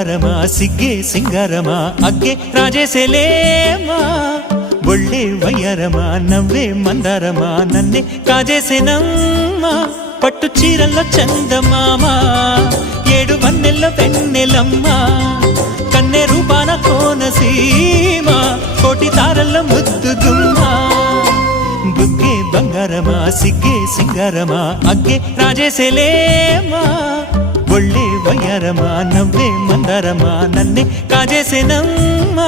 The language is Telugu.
బంగారమా సిగ్గే సింగారమా అగ్గే రాజేసేలేమా ఒళ్ళే వయ్యారమా నవ్వే మందారమా నన్నే కాజేసేనమ్మా పట్టు చీరల్లో చందమామా ఏడు వన్నెల్లో వెన్నెలమ్మా కన్నె రూపాన కోనసీమా కోటి తారల్లో ముద్దుగుమ్మా బుగ్గే బంగారమా సిగ్గే సింగారమా అగ్గే రాజేసేలేమా ఒళ్ళే వయ్యారమా నవ్వే మందారమా నన్నే కాజేసేనమ్మా